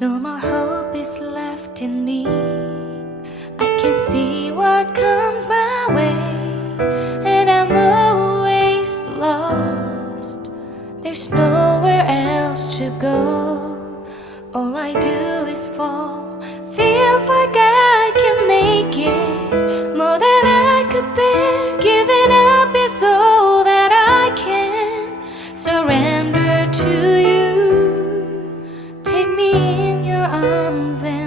No more hope is left in me. I can see what comes my way, and I'm always lost. There's nowhere else to go. All I do is fall. Feels like I can make it more than I could bear. Giving up is all that I can surrender to you. Take me in your arms and